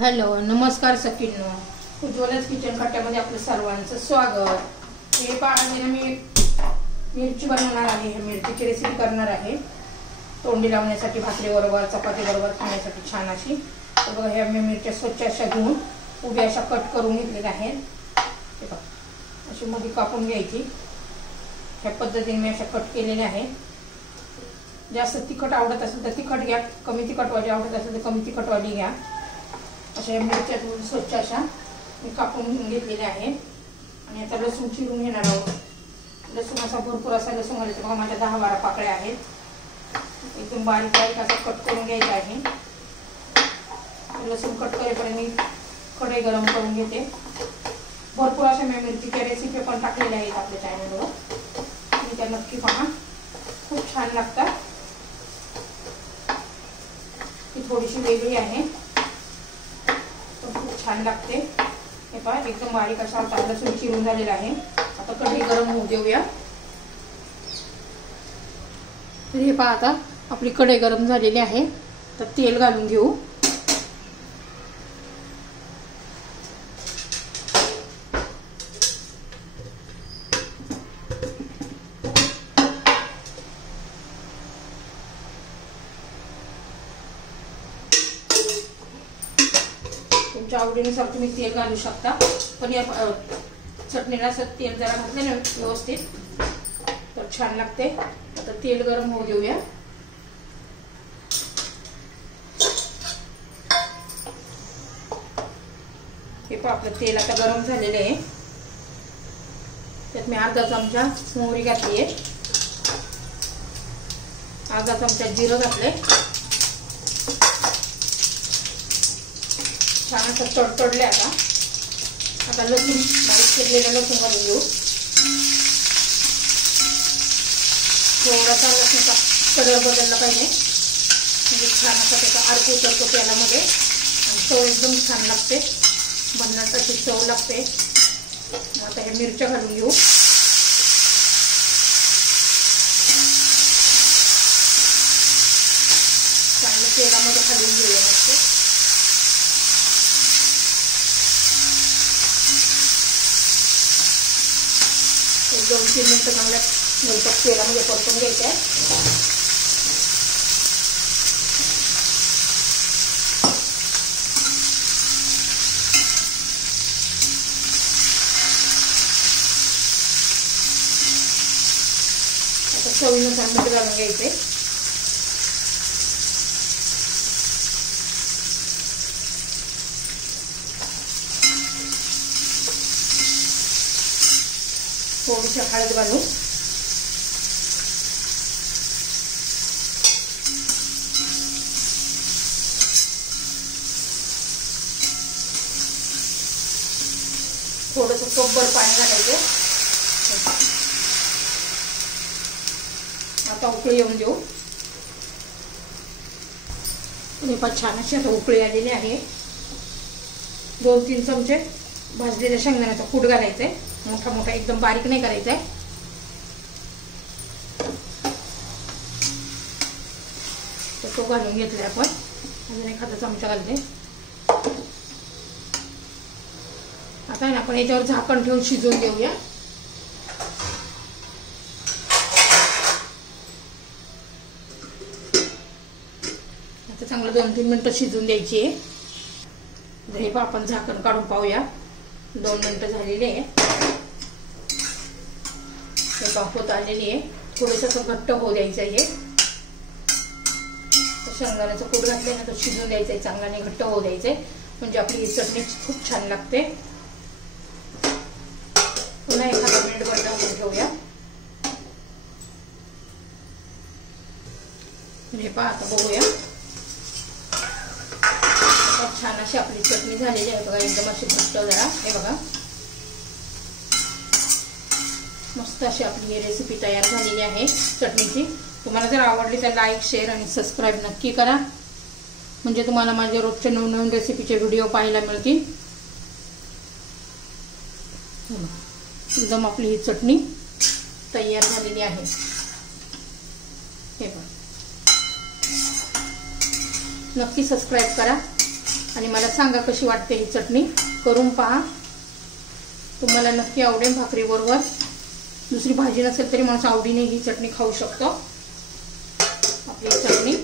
Hello नमस्कार सखींनो, उज्ज्वलाच kitchen कट्ट्यामध्ये आपलं सर्वांचं स्वागत। हे पहा मी मिरची बनवणार आहे। हे मिरचीची रेसिपी करणार आहे तोंडी लावण्यासाठी, भाकरी बरोबर चपाती बरोबर खाण्यासाठी छान अशी। तर बघा हे मी मिरच्या स्वच्छ अशा घेऊन उभ्या अशा कट करून घेतलेल्या आहेत। हे बघा अशी मध्ये कापून घ्यायची। ह्या पद्धतीने मी अशा कट केलेल्या आहेत। जास्त तिखट आवडत असेल तर तिखट घ्या, कमी तिखटवाली आवडत असेल तर कमी तिखटवाली घ्या। अशा मिरच्या स्वच्छ अशा मी कापून घेतलेल्या आहेत आणि आता लसूण चिरून घेणार आहोत। लसूण असा भरपूर असा लसूण घालायचा। बघा माझ्या 10-12 पाकळ्या आहेत। एकदम बारीक बारीक असा कट करून घ्यायचा आहे। लसूण कट करेपर्यंत मी कढई गरम करून घेते। भरपूर अशा मी मिरचीच्या रेसिपी पण टाकलेल्या आहेत आपल्या चॅनलवर, तुम्ही त्या नक्की पहा, खूप छान लागतात। ती थोडीशी वेगळी आहे, खूप छान लागते। हे पहा एकदम बारीक असा लसूण चिरून झालेला आहे। आता कढई गरम होऊ देऊया। तर हे पहा आता आपली कढई गरम झालेली आहे। तर तेल घालून घेऊ। तुमच्या आवडीनुसार तुम्ही तेल घालू शकता, पण या चटणीला तेल जरा घातलं ना व्यवस्थित तर छान लागते। आता तेल गरम होऊ देऊया। हे पहा आपलं तेल आता गरम झालेलं आहे। त्यात मी अर्धा चमचा मोहरी घातली आहे, अर्धा चमचा जिरं घातले। छान असं तडतडले। आता लसूण बारीक चिरलेलं लसूण घालून घेऊ। थोडासा लसूणचा कलर बदलला पाहिजे, म्हणजे छान असा त्याचा अर्क उतरतो तेलामध्ये आणि चव एकदम छान लागते, भन्नाट अशी चव लागते। आता हे मिरच्या घालून घेऊ। चांगलं तेलामध्ये घालून घेऊया मस्त। एक 2-3 मिनिटं चांगल्या नंतर तेलामध्ये परतून घ्यायचं आहे। आता चवीनुसार मीठ घालून घ्यायचे। थोडीशी हळद घालू। थोडंसं कपभर पाणी घालायचं। आता उकळी येऊन देऊ। छान अशी आता उकळी आलेली आहे। 2-3 चमचे भाजलेल्या शेंगदाण्याचा कूट घालायचंय, मोठा मोठा, एकदम बारीक नाही करायचा आहे। तो घालून घेतलाय आपण। अजून एखादा चमचा घालते। आता ना आपण याच्यावर झाकण ठेवून शिजवून देऊया। आता चांगलं 2-3 मिनिटं शिजवून द्यायची आहे। हे पहा आपण झाकण काढून पाहूया। 2 मिनिटं झालेली आहे। होत आलेली आहे। थोडंसं असं घट्ट होऊ द्यायचं आहे। शेंगदाण्याचं कूट घातलंय ना, तो शिजून द्यायचं आहे चांगला, आणि घट्ट होऊ द्यायचंय, म्हणजे आपली ही चटणी खूप छान लागते। पुन्हा एखादा मिनिटभर टाकून ठेवूया। हे पहा आता बघूया। छान अशी आपली चटणी झालेली आहे बघा, एकदम अशी घट्ट जरा। हे बघा मस्त अशी आपली ही रेसिपी तयार झालेली आहे चटणीची। तुम्हाला जर आवडली तर लाईक, शेअर आणि सबस्क्राईब नक्की करा, म्हणजे तुम्हाला माझ्या रोजच्या नवनवीन रेसिपीचे व्हिडिओ पाहायला मिळतील। एकदम आपली ही चटणी तयार झालेली आहे। हे बघा नक्की सबस्क्राईब करा। आणि मला सांगा कशी वाटते ही चटणी, करून पहा, तुम्हाला नक्की आवडेल. भाकरीबरोबर दुसरी भाजी नसेल तरी माणूस आवडीने ही चटणी खाऊ शकतो. आपली चटणी